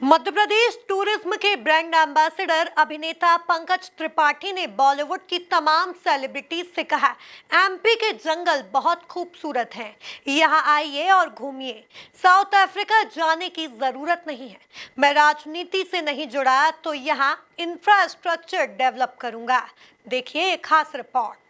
Madhya Pradesh tourism के brand ambassador अभिनेता पंकज त्रिपाठी ने बॉलीवुड की तमाम सेलिब्रिटीज से कहा, एमपी के जंगल बहुत खूबसूरत हैं, यहाँ आइए और घूमिए। साउथ अफ्रीका जाने की जरूरत नहीं है। मैं राजनीति से नहीं जुड़ा तो यहाँ इंफ्रास्ट्रक्चर डेवलप करूंगा। देखिए एक खास रिपोर्ट।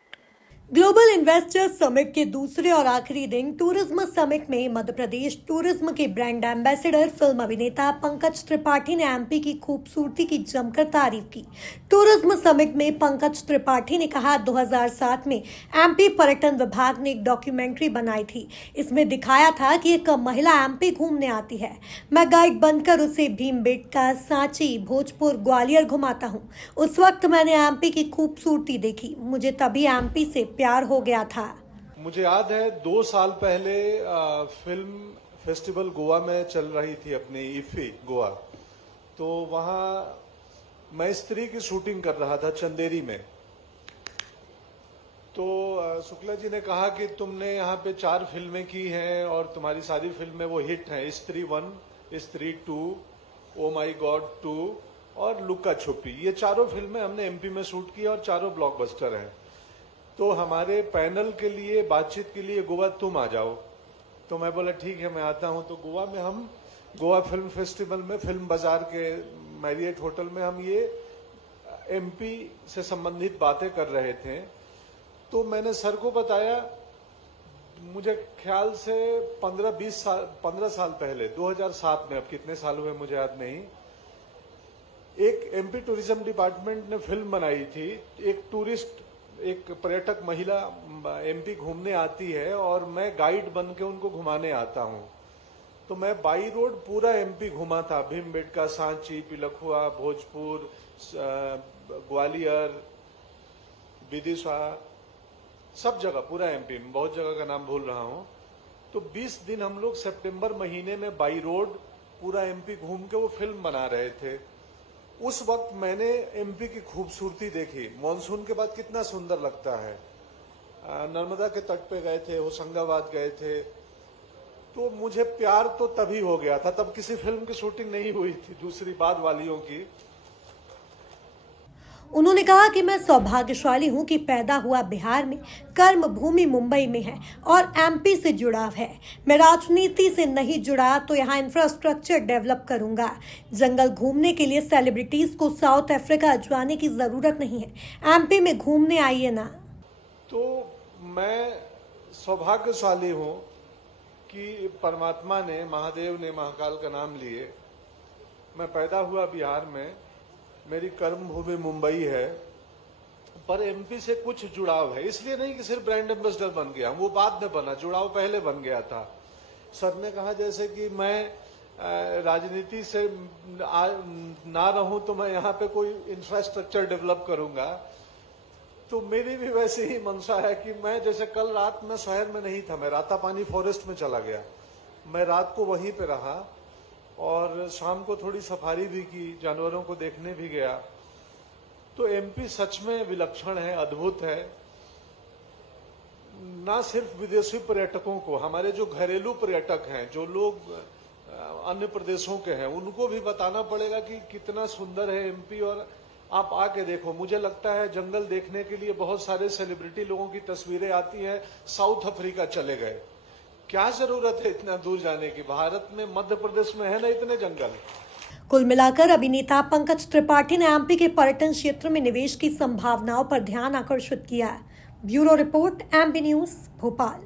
ग्लोबल इन्वेस्टर समिट के दूसरे और आखिरी दिन टूरिज्म समिट में मध्य प्रदेश टूरिज्म के ब्रांड एम्बेसडर फिल्म अभिनेता पंकज त्रिपाठी ने एमपी की खूबसूरती की जमकर तारीफ की। टूरिज्म समिट में पंकज त्रिपाठी ने कहा, 2007 में एमपी पर्यटन विभाग ने एक डॉक्यूमेंट्री बनाई थी। इसमें दिखाया था कि एक महिला एमपी घूमने आती है। मैं गाइड बनकर उसे भीमबेटका, सांची, भोजपुर, ग्वालियर घुमाता हूँ। उस वक्त मैंने एमपी की खूबसूरती देखी। मुझे तभी एमपी से प्यार हो गया था। मुझे याद है 2 साल पहले फिल्म फेस्टिवल गोवा में चल रही थी, अपनी इफी गोवा। तो वहां मैं स्त्री की शूटिंग कर रहा था चंदेरी में। तो शुक्ला जी ने कहा कि तुमने यहाँ पे 4 फिल्में की हैं और तुम्हारी सारी फिल्में वो हिट हैं, स्त्री 1, स्त्री 2, ओ माई गॉड 2 और लुक्का छुपी। ये चारों फिल्में हमने एमपी में शूट की और चारों ब्लॉकबस्टर हैं। तो हमारे पैनल के लिए, बातचीत के लिए गोवा तुम आ जाओ। तो मैं बोला ठीक है, मैं आता हूं। तो गोवा में हम गोवा फिल्म फेस्टिवल में फिल्म बाजार के मैरियट होटल में हम ये एमपी से संबंधित बातें कर रहे थे। तो मैंने सर को बताया, मुझे ख्याल से 15 साल पहले, 2007 में, अब कितने साल हुए मुझे याद नहीं, एक एमपी टूरिज्म डिपार्टमेंट ने फिल्म बनाई थी। एक पर्यटक महिला एमपी घूमने आती है और मैं गाइड बन के उनको घुमाने आता हूं। तो मैं बाई रोड पूरा एमपी घुमा था, भीमबेटका, सांची, पिलखुआ, भोजपुर, ग्वालियर, विदिशा, सब जगह पूरा एमपी में, बहुत जगह का नाम भूल रहा हूं। तो 20 दिन हम लोग सितंबर महीने में बाई रोड पूरा एमपी घूम के वो फिल्म बना रहे थे। उस वक्त मैंने एमपी की खूबसूरती देखी। मॉनसून के बाद कितना सुंदर लगता है। नर्मदा के तट पे गए थे, होशंगाबाद गए थे। तो मुझे प्यार तो तभी हो गया था, तब किसी फिल्म की शूटिंग नहीं हुई थी, दूसरी बाद वालियों की। उन्होंने कहा कि मैं सौभाग्यशाली हूं कि पैदा हुआ बिहार में, कर्म भूमि मुंबई में है और एमपी से जुड़ाव है। मैं राजनीति से नहीं जुड़ा तो यहाँ इंफ्रास्ट्रक्चर डेवलप करूंगा। जंगल घूमने के लिए सेलिब्रिटीज को साउथ अफ्रीका जाने की जरूरत नहीं है, एमपी में घूमने आइए ना। तो मैं सौभाग्यशाली हूं कि परमात्मा ने, महादेव ने महाकाल का नाम लिए। मैं पैदा हुआ बिहार में, मेरी कर्म भूमि मुंबई है, पर एमपी से कुछ जुड़ाव है। इसलिए नहीं कि सिर्फ ब्रांड एम्बेसडर बन गया, वो बाद में बना, जुड़ाव पहले बन गया था। सर ने कहा जैसे कि मैं राजनीति से ना रहूं तो मैं यहाँ पे कोई इंफ्रास्ट्रक्चर डेवलप करूंगा। तो मेरी भी वैसे ही मंशा है कि मैं, जैसे कल रात में शहर में नहीं था, मैं रातापानी फॉरेस्ट में चला गया। मैं रात को वहीं पे रहा और शाम को थोड़ी सफारी भी की, जानवरों को देखने भी गया। तो एमपी सच में विलक्षण है, अद्भुत है। ना सिर्फ विदेशी पर्यटकों को, हमारे जो घरेलू पर्यटक हैं, जो लोग अन्य प्रदेशों के हैं, उनको भी बताना पड़ेगा कि कितना सुंदर है एमपी। और आप आके देखो। मुझे लगता है जंगल देखने के लिए बहुत सारे सेलिब्रिटी लोगों की तस्वीरें आती हैं, साउथ अफ्रीका चले गए। क्या जरूरत है इतना दूर जाने की? भारत में, मध्य प्रदेश में है ना इतने जंगल। कुल मिलाकर अभिनेता पंकज त्रिपाठी ने एमपी के पर्यटन क्षेत्र में निवेश की संभावनाओं पर ध्यान आकर्षित किया। Bureau report, MP news, Bhopal.